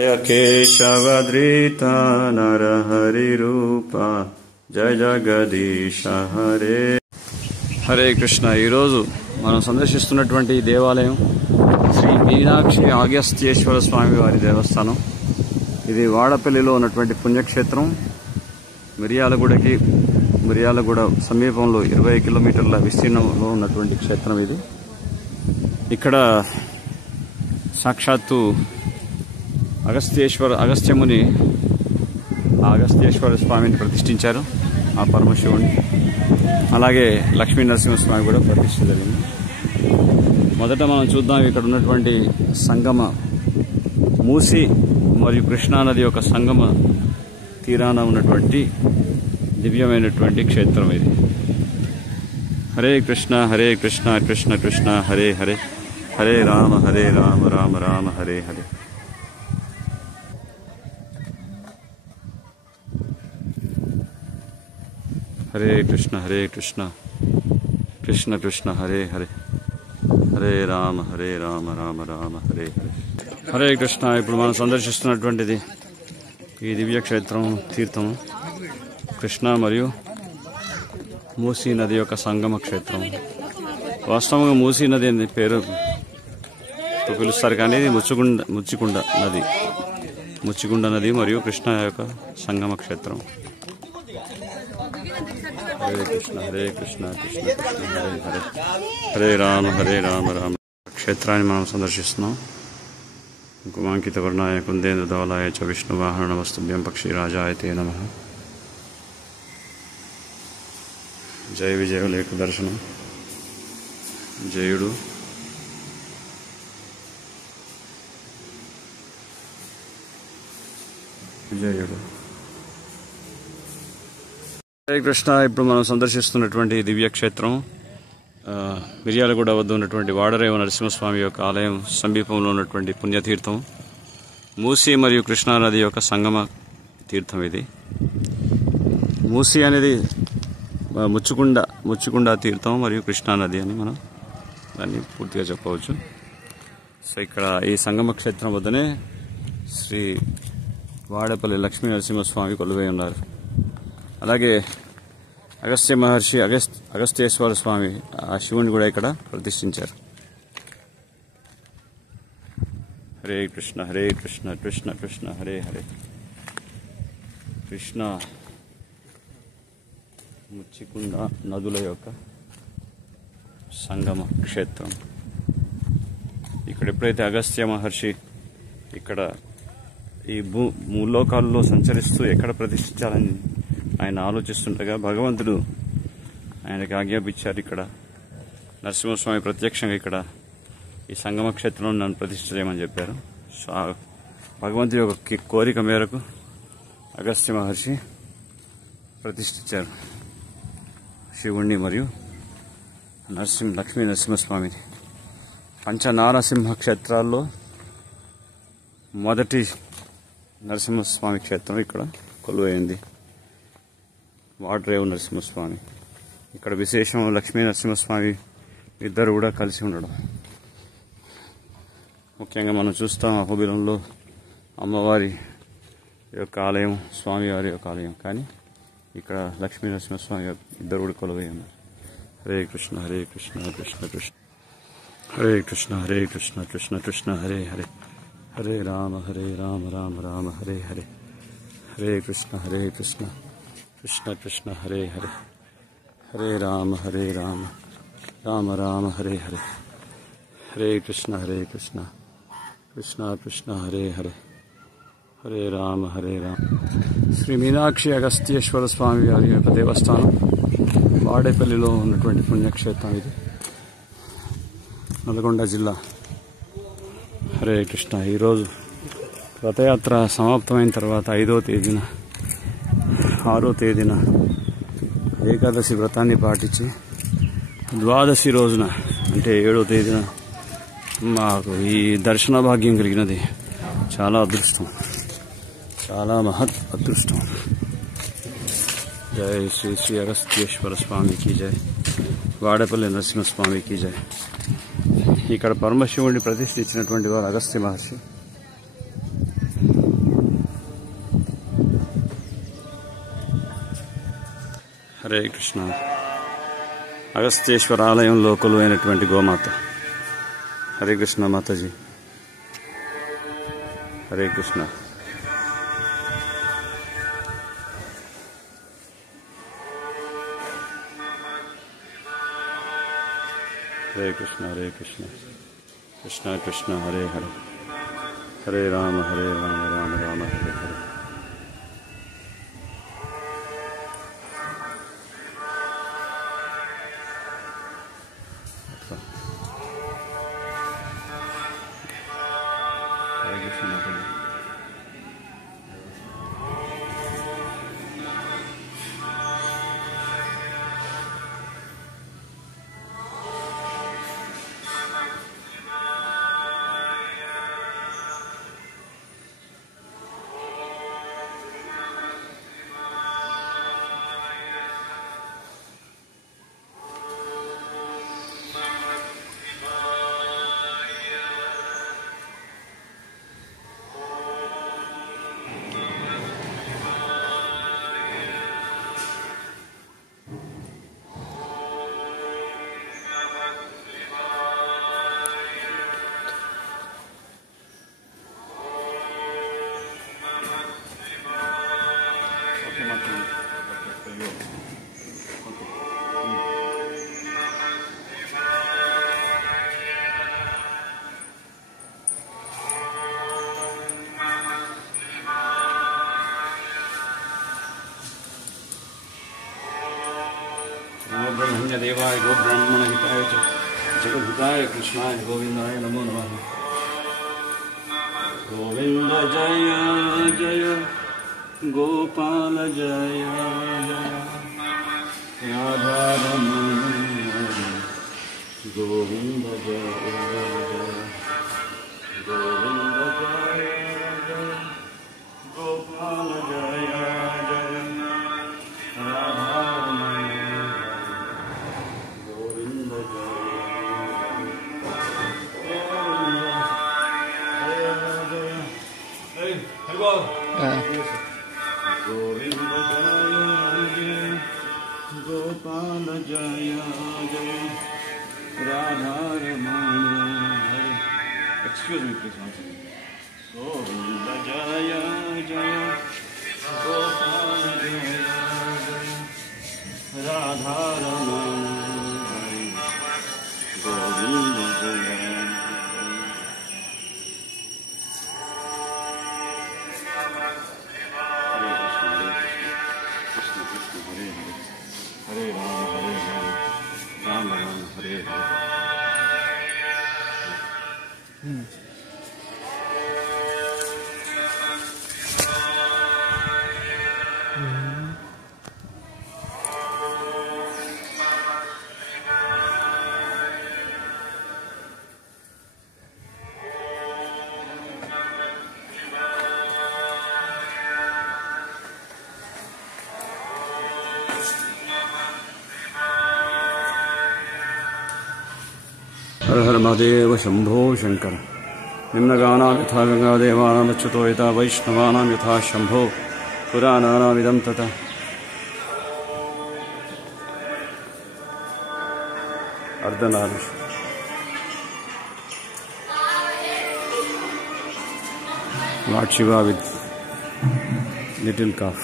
जय केशवधृत नरहरि रूप जय जगदीश हरे हरे कृष्ण। మనం సందర్శిస్తున్నటువంటి దేవాలయం శ్రీ మీనాక్షి అగస్త్యేశ్వర స్వామి వారి దేవస్థానం। ఇది వాడపల్లిలో ఉన్నటువంటి పుణ్యక్షేత్రం। మిర్యాలగూడ సమీపంలో 20 కిలోమీటర్ల విస్తీర్ణంలో ఉన్నటువంటి క్షేత్రం ఇది। ఇక్కడ సాక్షాత్తు అగస్త్యముని అగస్త్యేశ్వర స్వామిని ప్రతిష్ఠించారు, ఆ పరమశివుని। అలాగే లక్ష్మీ నరసింహస్వామి కూడా ప్రతిష్ఠ జరిగింది। మొదట మనం చూద్దాం ఇక్కడ ఉన్నటువంటి సంగమ మూసి మరియు కృష్ణానది యొక్క సంగమ తీరాన ఉన్నటువంటి దివ్యమైనటువంటి క్షేత్రం ఇది। హరే కృష్ణ కృష్ణ కృష్ణ హరే హరే, హరే రామ రామ రామ హరే హరే। హరే కృష్ణ కృష్ణ కృష్ణ హరే హరే, హరే రామ రామ రామ హరే హరే। హరే కృష్ణ। ఇప్పుడు మనం సందర్శిస్తున్నటువంటిది ఈ దివ్యక్షేత్రం తీర్థం కృష్ణ మరియు మూసీ నది యొక్క సంగమ క్షేత్రం। వాస్తవంగా మూసీ నది అనే పేరు పిలుస్తారు, కానీ ఇది ముచ్చిగుండ నది మరియు కృష్ణ యొక్క సంగమ క్షేత్రం। హరే కృష్ణ కృష్ణ కృష్ణ హరే హరే, హరే రామ రామ క్షేత్రాన్ని మనం సందర్శిస్తున్నాం। కుమాంకిత వర్ణాయ కుందేంద్ర ధవలాయ చ విష్ణు వాహన నమస్తుభ్యం పక్షిరాజాయ తే నమః। జయ విజయ లేఖ దర్శనం, జయుడు విజయుడు। హరే కృష్ణ। ఇప్పుడు మనం సందర్శిస్తున్నటువంటి దివ్యక్షేత్రం మిర్యాలగూడ వద్ద ఉన్నటువంటి వాడరేవ నరసింహస్వామి యొక్క ఆలయం సమీపంలో ఉన్నటువంటి పుణ్యతీర్థం మూసీ మరియు కృష్ణానది యొక్క సంగమ తీర్థం ఇది। మూసీ అనేది ముచ్చుకుండ తీర్థం మరియు కృష్ణానది అని మనం దాన్ని పూర్తిగా చెప్పవచ్చు। సో ఇక్కడ ఈ సంగమ క్షేత్రం వద్దనే శ్రీ వాడపల్లి లక్ష్మీ నరసింహస్వామి కొలువై ఉన్నారు। అలాగే అగస్త్య మహర్షి అగస్త్యేశ్వర స్వామి ఆ శివుని కూడా ఇక్కడ ప్రతిష్ఠించారు। హరే కృష్ణ కృష్ణ కృష్ణ హరే హరే। కృష్ణ ముచ్చికుండ నదుల యొక్క సంగమ క్షేత్రం। ఇక్కడ ఎప్పుడైతే అగస్త్య మహర్షి ఇక్కడ ఈ భూలోకాల్లో సంచరిస్తూ ఎక్కడ ప్రతిష్ఠించాలని ఆయన ఆలోచిస్తుండగా భగవంతుడు ఆయనకు ఆజ్ఞాపించారు, ఇక్కడ నరసింహస్వామి ప్రత్యక్షంగా ఇక్కడ ఈ సంగమ క్షేత్రంలో నన్ను ప్రతిష్ఠ చేయమని చెప్పారు। సో భగవంతుడి యొక్క కోరిక మేరకు అగస్త్య మహర్షి ప్రతిష్ఠించారు శివుణ్ణి మరియు లక్ష్మీ నరసింహస్వామిని। పంచనారసింహ క్షేత్రాల్లో మొదటి నరసింహస్వామి క్షేత్రం ఇక్కడ కొలువైంది, వాడరేవు నరసింహస్వామి। ఇక్కడ విశేషం లక్ష్మీ నరసింహస్వామి ఇద్దరు కూడా కలిసి ఉండడం। ముఖ్యంగా మనం చూస్తాం అహోబిలంలో అమ్మవారి యొక్క ఆలయం, స్వామివారి యొక్క ఆలయం, కానీ ఇక్కడ లక్ష్మీ నరసింహస్వామి ఇద్దరు కూడా కొలువై ఉన్నారు। హరే కృష్ణ కృష్ణ కృష్ణ హరే కృష్ణ కృష్ణ కృష్ణ హరే హరే, హరే రామ రామ రామ హరే హరే। హరే కృష్ణ కృష్ణ కృష్ణ హరే హరే, హరే రామ రామ రామ హరే హరే। హరే కృష్ణ కృష్ణ కృష్ణ హరే హరే, హరే రామ శ్రీ మీనాక్షి అగస్త్యేశ్వర స్వామి వారి యొక్క దేవస్థానం వాడేపల్లిలో ఉన్నటువంటి పుణ్యక్షేత్రం ఇది, నల్గొండ జిల్లా। హరే కృష్ణ। ఈరోజు రథయాత్ర సమాప్తమైన తర్వాత 5వ తేదీన 6వ తేదీన ఏకాదశి వ్రతాన్ని పాటించి ద్వాదశి రోజున అంటే 7వ తేదీన మాకు ఈ దర్శన భాగ్యం కలిగినది చాలా అదృష్టం, చాలా మహత్ అదృష్టం। జై శ్రీ శ్రీ అగస్త్యేశ్వర స్వామికి జై, వాడపల్లి నరసింహస్వామికి జై। ఇక్కడ పరమశివుడిని ప్రతిష్ఠించినటువంటి వారు అగస్త్య మహర్షి। హరే కృష్ణ. అగస్తేశ్వర ఆలయంలో కొలువైనటువంటి గోమాత. హరే కృష్ణ మాతాజీ. హరే కృష్ణ. హరే కృష్ణ హరే కృష్ణ కృష్ణ కృష్ణ హరే హరే హరే రామ రామ రామ హరే హరే. హరే కృష్ణ మాతాజీ. ब्रह्मण्यदेवाय गो ब्राह्मणहिताय च जगद्हिताय कृष्णाय गोविंदाय नमो नमः. गोविंद जय जय गोपाल जय जय राधारमण गोविंद जय जय गोविंद जय जय गोपाल जय जय राधारमण गोविंद जय गोपाल जय जय Radharaman. Excuse me please once again. Govind जय जय गोपाल जय जय राधारमण गोविंद जय. हरे राम राम राम हरे हरे. हर हर महादेव शंभो शंकर. निम्नगानां यथा गंगादेवानां अच्युतो यथा वैष्णवानां यथा शंभो पुराणानामिदं तथा. अर्धनारीश Lord Shiva with little calf.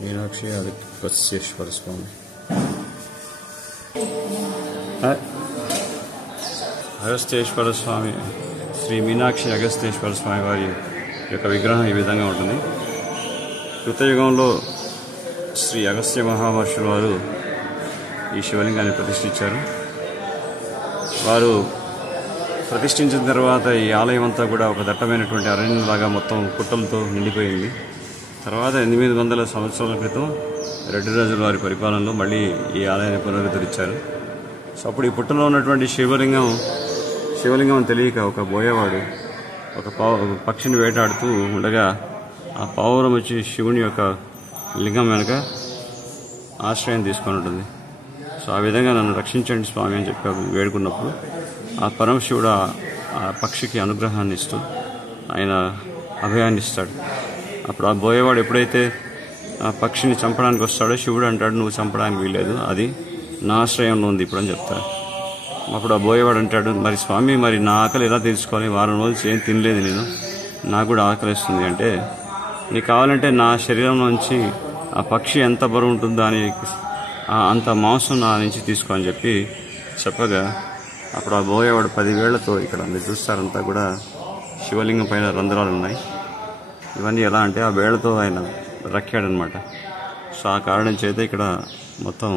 Meenakshi Adityeshwar स्वामी. అగస్తేశ్వర స్వామి శ్రీ మీనాక్షి అగస్తేశ్వర స్వామి వారి యొక్క విగ్రహం ఈ విధంగా ఉంటుంది. కృతయుగంలో శ్రీ అగస్త్య మహామహర్షుల వారు ఈ శివలింగాన్ని ప్రతిష్ఠించారు. వారు ప్రతిష్ఠించిన తర్వాత ఈ ఆలయం అంతా కూడా ఒక దట్టమైనటువంటి అరణ్యంలాగా మొత్తం పుట్టలతో నిండిపోయింది. తర్వాత 800 సంవత్సరాల క్రితం రెడ్డి రాజుల వారి పరిపాలనలో మళ్ళీ ఈ ఆలయాన్ని పునరుద్ధరించారు. సో అప్పుడు ఈ పుట్టలో ఉన్నటువంటి శివలింగం తెలియక ఒక బోయేవాడు ఒక పక్షిని వేటాడుతూ ఉండగా ఆ ఆ పావురం వచ్చి శివుని యొక్క లింగం వెనుక ఆశ్రయం తీసుకొని ఉంటుంది. సో ఆ విధంగా నన్ను రక్షించండి స్వామి అని చెప్పి వేడుకున్నప్పుడు ఆ పరమశివుడు ఆ పక్షికి అనుగ్రహాన్ని ఇస్తూ ఆయన అభయాన్ని ఇస్తాడు. అప్పుడు ఆ బోయేవాడు ఎప్పుడైతే ఆ పక్షిని చంపడానికి వస్తాడో శివుడు అంటాడు, నువ్వు చంపడానికి వీల్లేదు, అది నా ఆశ్రయంలో ఉంది ఇప్పుడు అని చెప్తాడు. అప్పుడు ఆ బోయేవాడు అంటాడు, మరి స్వామి మరి నా ఆకలి ఎలా తీర్చుకోవాలి, వారం రోజులు ఏం తినలేదు నేను, నాకు కూడా ఆకలిస్తుంది అంటే, నీకు కావాలంటే నా శరీరం నుంచి ఆ పక్షి ఎంత బరువు ఉంటుందో దానికి అంత మాంసం నా నుంచి తీసుకో అని చెప్పి చెప్పగా అప్పుడు ఆ బోయేవాడు 10 వేళ్లతో, ఇక్కడ మీరు చూస్తారంతా కూడా శివలింగం పైన రంధ్రాలు ఉన్నాయి. ఇవన్నీ ఎలా అంటే ఆ వేళ్లతో ఆయన రక్కాడనమాట. సో ఆ కారణం చేత ఇక్కడ మొత్తం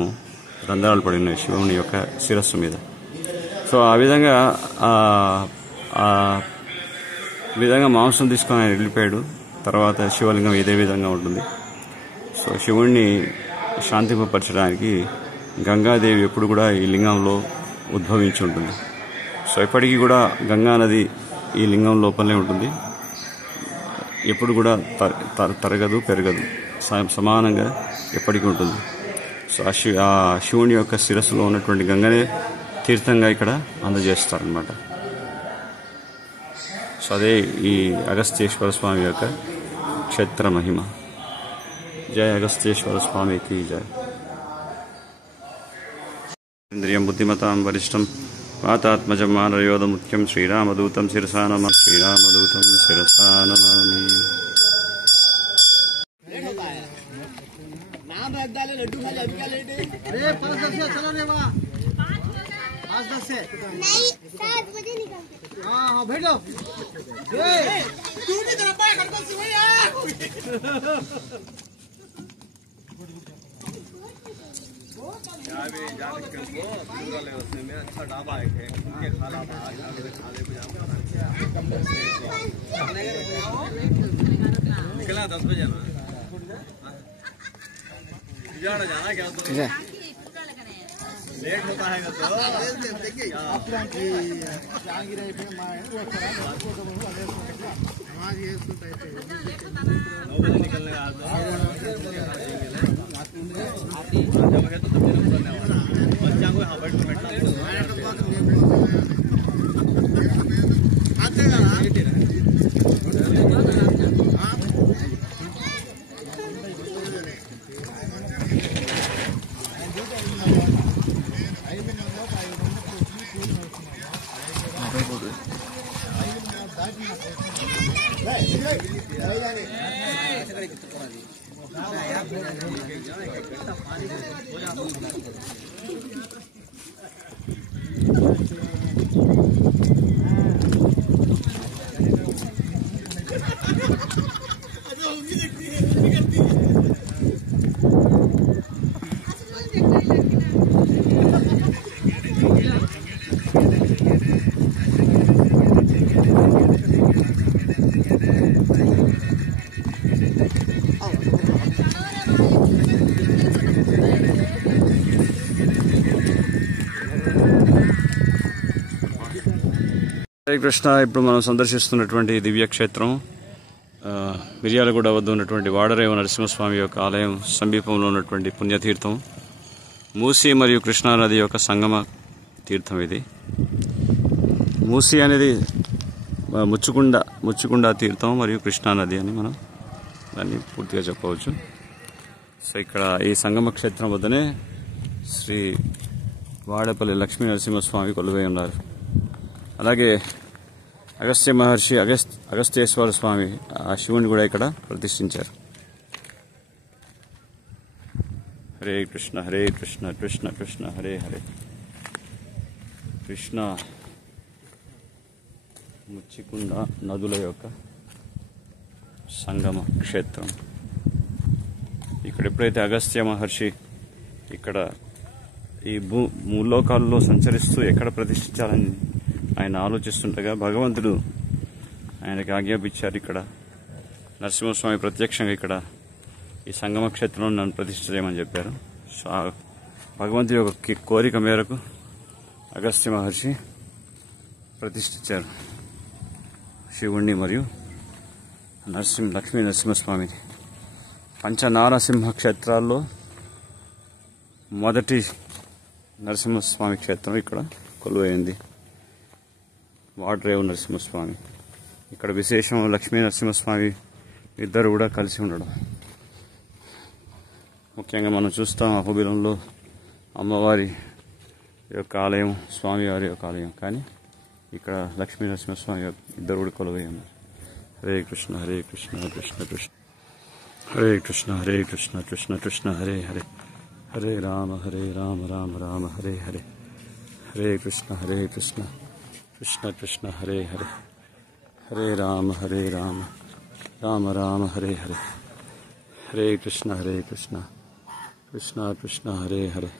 రంధ్రాలు పడి ఉన్నాయి శివుని యొక్క శిరస్సు మీద. సో ఆ విధంగా మాంసం తీసుకొని ఆయన వెళ్ళిపోయాడు. తర్వాత శివలింగం ఇదే విధంగా ఉంటుంది. సో శివుణ్ణి శాంతింపపరచడానికి గంగాదేవి ఎప్పుడు కూడా ఈ లింగంలో ఉద్భవించి ఉంటుంది. సో ఎప్పటికీ కూడా గంగా నది ఈ లింగం లోపలనే ఉంటుంది. ఎప్పుడు కూడా తరగదు, పెరగదు, సమానంగా ఎప్పటికీ ఉంటుంది. సో ఆ శివుని యొక్క శిరస్సులో ఉన్నటువంటి గంగనే తీర్థంగా ఇక్కడ అందజేస్తారనమాట. సో అదే ఈ అగస్త్యేశ్వర స్వామి యొక్క క్షేత్ర మహిమ. జయ అగస్త్యేశ్వర స్వామికి జయ. ఇంద్రియం బుద్ధిమతాం వరిష్టం వాతాత్మజం మానరయోధముఖ్యం శ్రీరామదూతం శిరసా నమామి. శ్రీరామదూతం శిరసా నమామి. अच्छा ढाबा है खाला निकला 10 बजे ना जाना क्या तो लेट होता है तो निकलने హరే కృష్ణ. ఇప్పుడు మనం సందర్శిస్తున్నటువంటి దివ్యక్షేత్రం మిర్యాలగూడ వద్ద ఉన్నటువంటి వాడరేవ నరసింహస్వామి యొక్క ఆలయం సమీపంలో ఉన్నటువంటి పుణ్యతీర్థం. మూసీ మరియు కృష్ణానది యొక్క సంగమ తీర్థం ఇది. మూసీ అనేది ముచ్చుకుండ తీర్థం మరియు కృష్ణానది అని మనం దాన్ని పూర్తిగా చెప్పవచ్చు. సో ఇక్కడ ఈ సంగమ క్షేత్రం వద్దనే శ్రీ వాడపల్లి లక్ష్మీ నరసింహస్వామి కొలువై ఉన్నారు. అలాగే అగస్త్య మహర్షి అగస్త్యేశ్వర స్వామి ఆ శివుని కూడా ఇక్కడ ప్రతిష్ఠించారు. హరే కృష్ణ హరే కృష్ణ కృష్ణ కృష్ణ హరే హరే. కృష్ణ ముచ్చికుండ నదుల యొక్క సంగమ క్షేత్రం. ఇక్కడ ఎప్పుడైతే అగస్త్య మహర్షి ఇక్కడ ఈ భూలోకాల్లో సంచరిస్తూ ఎక్కడ ప్రతిష్ఠించాలని ఆయన ఆలోచిస్తుండగా భగవంతుడు ఆయనకి ఆజ్ఞాపించారు. ఇక్కడ నరసింహస్వామి ప్రత్యక్షంగా ఇక్కడ ఈ సంగమ క్షేత్రంలో నన్ను ప్రతిష్ఠ చేయమని చెప్పారు. సో భగవంతుడి యొక్క కోరిక మేరకు అగస్త్య మహర్షి ప్రతిష్ఠించారు శివుణ్ణి మరియు లక్ష్మీ నరసింహస్వామిది. పంచనారసింహ క్షేత్రాల్లో మొదటి నరసింహస్వామి క్షేత్రం ఇక్కడ కొలువైంది. వాడరేవు నరసింహస్వామి. ఇక్కడ విశేషం లక్ష్మీ నరసింహస్వామి ఇద్దరు కూడా కలిసి ఉండడం. ముఖ్యంగా మనం చూస్తాం అహోబిలంలో అమ్మవారి యొక్క ఆలయం, స్వామివారి యొక్క ఆలయం. కానీ ఇక్కడ లక్ష్మీ నరసింహస్వామి ఇద్దరు కూడా కొలువై ఉన్నారు. హరే కృష్ణ హరే కృష్ణ కృష్ణ కృష్ణ హరే కృష్ణ హరే కృష్ణ కృష్ణ కృష్ణ హరే హరే, హరే రామ రామ రామ హరే హరే, హరే కృష్ణ కృష్ణ కృష్ణ హరే హరే, హరే రామ రామ రామ హరే హరే, హరే కృష్ణ కృష్ణ కృష్ణ హరే హరే,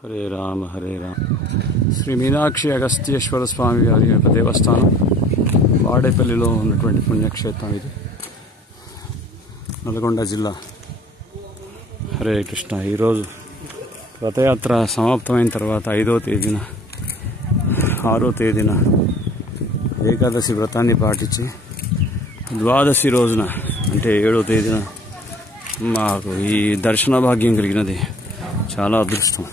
హరే రామ శ్రీ మీనాక్షి అగస్త్యేశ్వర స్వామి వారి యొక్క దేవస్థానం వాడేపల్లిలో ఉన్నటువంటి పుణ్యక్షేత్రం ఇది, నల్గొండ జిల్లా. హరే కృష్ణ. ఈరోజు రథయాత్ర సమాప్తమైన తర్వాత 5వ తేదీన 6వ తేదీన ఏకాదశి వ్రతాన్ని పాటించి ద్వాదశి రోజున అంటే 7వ తేదీన మాకు ఈ దర్శన భాగ్యం కలిగినది. చాలా అదృష్టం,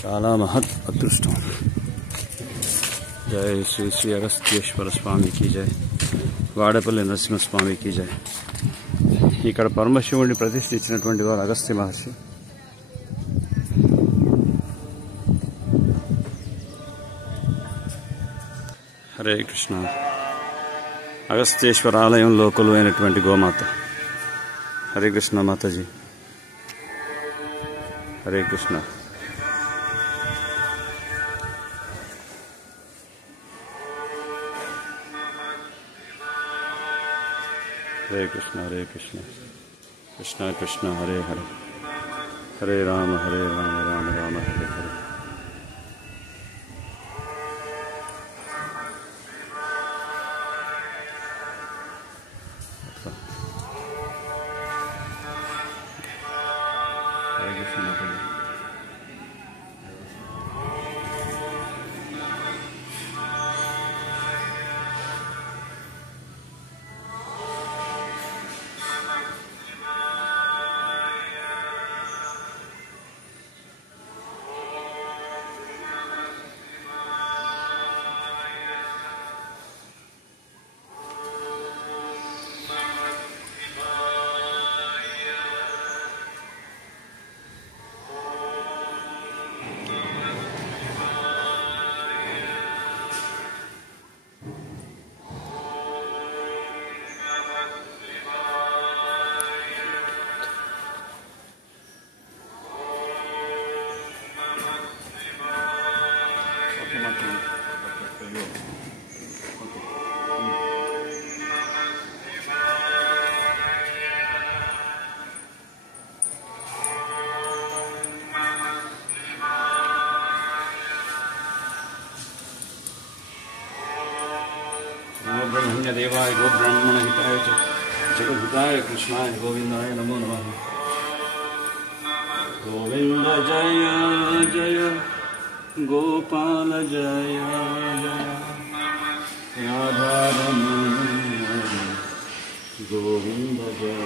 చాలా మహత్ అదృష్టం. జై శ్రీ శ్రీ అగస్త్యేశ్వర స్వామికి జై, వాడపల్లి నరసింహస్వామికి జై. ఇక్కడ పరమశివుడిని ప్రతిష్ఠించినటువంటి వారు అగస్త్య మహర్షి. హరే కృష్ణ. అగస్త్యేశ్వర ఆలయంలో కొలువైనటువంటి గోమాత. హరే కృష్ణ మాతాజీ. హరే కృష్ణ. హరే కృష్ణ కృష్ణ కృష్ణ హరే హరే, హరే రామ రామ రామ హరే హరే. హరే కృష్ణ మాతాజీ. ब्रह्मण्यदेवाय गो ब्राह्मणहिताय च जगद्हिताय कृष्णाय गोविंदाय नमो नमः. गोविंद जय जय गोपाल जय जय राधारमण गोविंद जय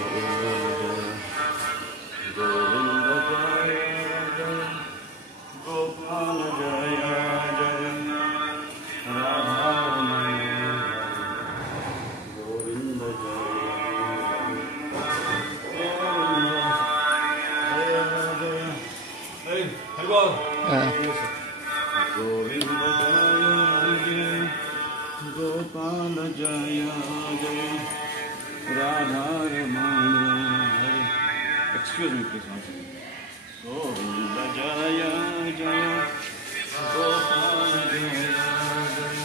जय गोविंद जय जय गोपाल जय जय राधारमण गोविंद जय गोविंद जय गोपाल जय जय Radharaman. Excuse me, please. Govind जय जय गोपाल जय जय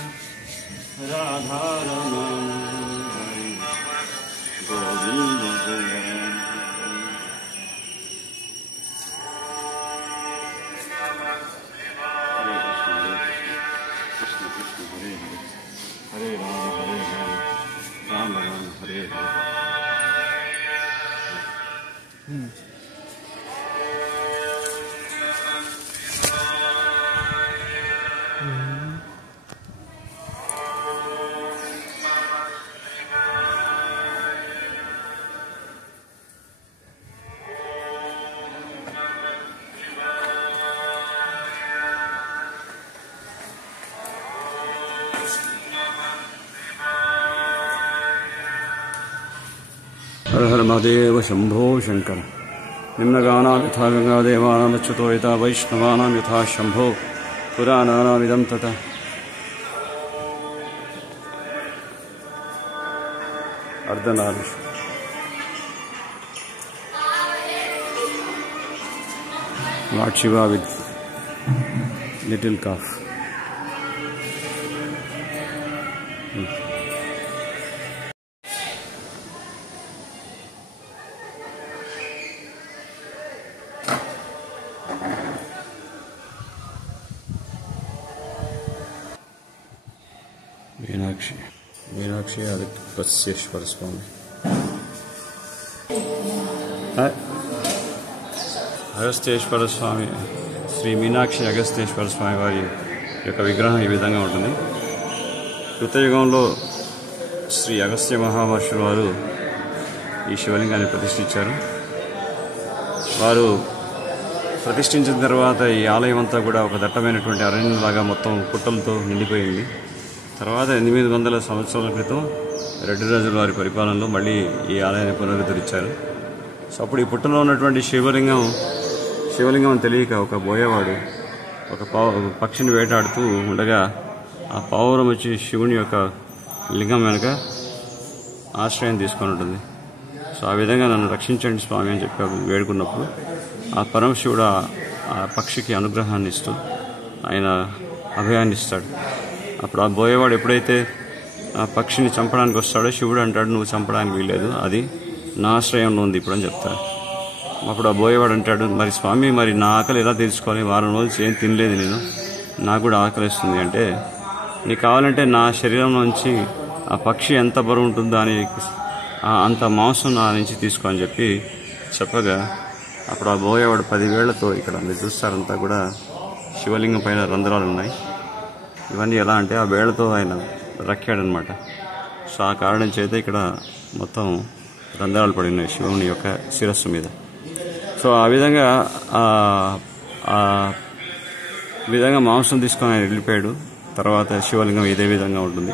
राधारमण गोविंद जय. हरे राम राम राम हरे हरे. హర హర మహాదేవ శంభో శంకర. నిమ్నగానాం యథా గంగాదేవానాం అచ్యుతో యథా వైష్ణవానాం యథా శంభో పురాణానామిదం తథా. అర్ధనారీష్ Lord Shiva with little calf. Meenakshi Adipaseshwara Swami. Agasteshwara స్వామి, శ్రీ మీనాక్షి అగస్తేశ్వర స్వామి వారి యొక్క విగ్రహం ఈ విధంగా ఉంటుంది. కృతయుగంలో శ్రీ అగస్త్య మహామహర్షులు వారు ఈ శివలింగాన్ని ప్రతిష్ఠించారు. వారు ప్రతిష్ఠించిన తర్వాత ఈ ఆలయం అంతా కూడా ఒక దట్టమైనటువంటి అరణ్యంలాగా మొత్తం పుట్టలతో నిండిపోయింది. తర్వాత 800 సంవత్సరాల క్రితం రెడ్డి రాజుల వారి పరిపాలనలో మళ్ళీ ఈ ఆలయాన్ని పునరుద్ధరించారు. సో అప్పుడు ఈ పుట్టలో ఉన్నటువంటి శివలింగం తెలియక ఒక బోయేవాడు ఒక పక్షిని వేటాడుతూ ఉండగా ఆ పావురం వచ్చి శివుని యొక్క లింగం వెనుక ఆశ్రయం తీసుకొని ఉంటుంది. సో ఆ విధంగా నన్ను రక్షించండి స్వామి అని చెప్పి వేడుకున్నప్పుడు ఆ పరమశివుడు ఆ పక్షికి అనుగ్రహాన్ని ఇస్తూ ఆయన అభయాన్ని ఇస్తాడు. అప్పుడు ఆ బోయేవాడు ఎప్పుడైతే ఆ పక్షిని చంపడానికి వస్తాడో శివుడు అంటాడు, నువ్వు చంపడానికి వీల్లేదు, అది నా ఆశ్రయంలో ఉంది ఇప్పుడు అని చెప్తాడు. అప్పుడు ఆ బోయేవాడు అంటాడు, మరి స్వామి మరి నా ఆకలి ఎలా తీర్చుకోవాలి, వారం రోజులు ఏం తినలేదు నేను, నాకు కూడా ఆకలిస్తుంది అంటే, నీకు కావాలంటే నా శరీరం నుంచి ఆ పక్షి ఎంత బరువు ఉంటుందో అని అంత మాంసం నా నుంచి తీసుకో అని చెప్పి చెప్పగా అప్పుడు ఆ బోయేవాడు 10 వేళ్లతో ఇక్కడ మీరు చూస్తారంతా కూడా శివలింగం పైన రంధ్రాలు ఉన్నాయి. ఇవన్నీ ఎలా అంటే ఆ వేళ్లతో ఆయన రక్కాడనమాట. సో ఆ కారణం చేత ఇక్కడ మొత్తం రంధ్రాలు పడినాయి శివుని యొక్క శిరస్సు మీద. సో ఆ విధంగా మాంసం తీసుకొని ఆయన వెళ్ళిపోయాడు. తర్వాత శివలింగం ఇదే విధంగా ఉంటుంది.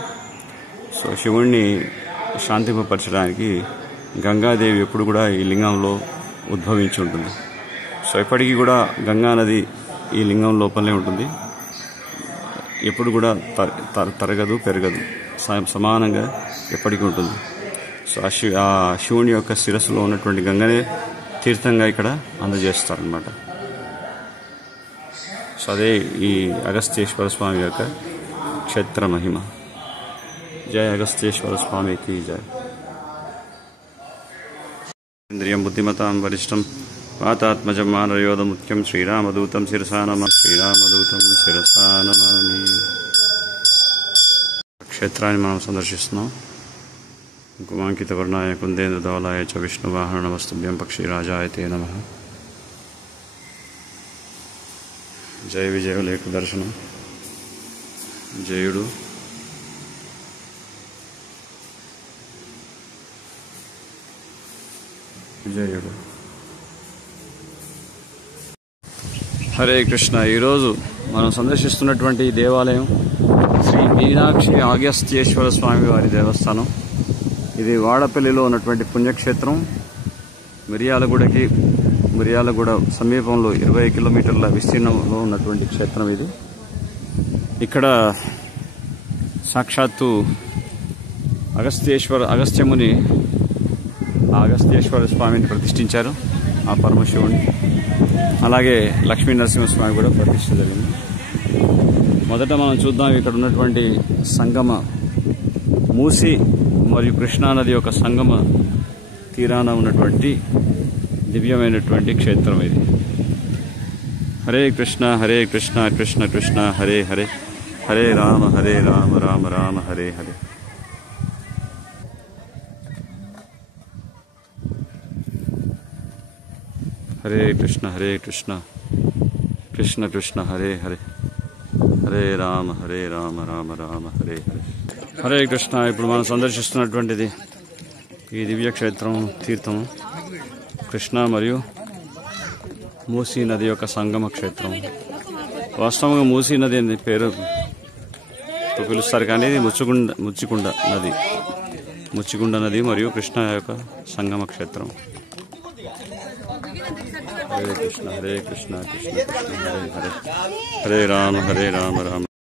సో శివుణ్ణి శాంతింపపరచడానికి గంగాదేవి ఎప్పుడు కూడా ఈ లింగంలో ఉద్భవించి ఉంటుంది. సో ఎప్పటికీ కూడా గంగానది ఈ లింగం లోపలనే ఉంటుంది. ఎప్పుడు కూడా తరగదు, పెరగదు, సమానంగా ఎప్పటికీ ఉంటుంది. సో ఆ శివుని యొక్క శిరస్సులో ఉన్నటువంటి గంగనే తీర్థంగా ఇక్కడ అందజేస్తారనమాట. సో అదే ఈ అగస్తేశ్వర స్వామి యొక్క క్షేత్ర మహిమ. జయ అగస్తేశ్వర స్వామికి జయ. ఇంద్రియం బుద్ధిమతాం వరిష్టం వాతాత్మజం మానయోధముఖ్యం శ్రీరామదూతం శిరసా నమామి. క్షేత్రాన్ని మనం సందర్శిస్తున్నాం. కుమాంకిత వర్ణాయ కుందేంద్ర ధవలాయ చ విష్ణువాహన నమస్తుభ్యం పక్షిరాజాయ తే నమః. జయ విజయ లేఖ దర్శనం. జయుడు విజయుడు. హరే కృష్ణ. ఈరోజు మనం సందర్శిస్తున్నటువంటి ఈ దేవాలయం శ్రీ మీనాక్షి అగస్తేశ్వర స్వామి వారి దేవస్థానం. ఇది వాడపల్లిలో ఉన్నటువంటి పుణ్యక్షేత్రం. మిర్యాలగూడ సమీపంలో 20 కిలోమీటర్ల విస్తీర్ణంలో ఉన్నటువంటి క్షేత్రం ఇది. ఇక్కడ సాక్షాత్తు అగస్త్యముని అగస్తేశ్వర స్వామిని ప్రతిష్ఠించారు, ఆ పరమశివుని. అలాగే లక్ష్మీ నరసింహస్వామి కూడా ప్రతిష్ఠ జరిగింది. మొదట మనం చూద్దాం ఇక్కడ ఉన్నటువంటి సంగమ, మూసి మరియు కృష్ణానది యొక్క సంగమ తీరాన ఉన్నటువంటి దివ్యమైనటువంటి క్షేత్రం ఇది. హరే కృష్ణ హరే కృష్ణ కృష్ణ కృష్ణ హరే హరే, హరే రామ రామ రామ హరే హరే. హరే కృష్ణ కృష్ణ కృష్ణ హరే హరే, హరే రామ రామ రామ హరే హరే. హరే కృష్ణ. ఇప్పుడు మనం సందర్శిస్తున్నటువంటిది ఈ దివ్యక్షేత్రం తీర్థం కృష్ణ మరియు మూసీ నది యొక్క సంగమ క్షేత్రం. వాస్తవంగా మూసీ నది అనే పేరు పిలుస్తారు, కానీ ఇది ముచ్చుకుండ నది. ముచ్చిగుండ నది మరియు కృష్ణ యొక్క సంగమ క్షేత్రం. హరే కృష్ణ కృష్ణ కృష్ణ హరే హరే, హరే రామ రామ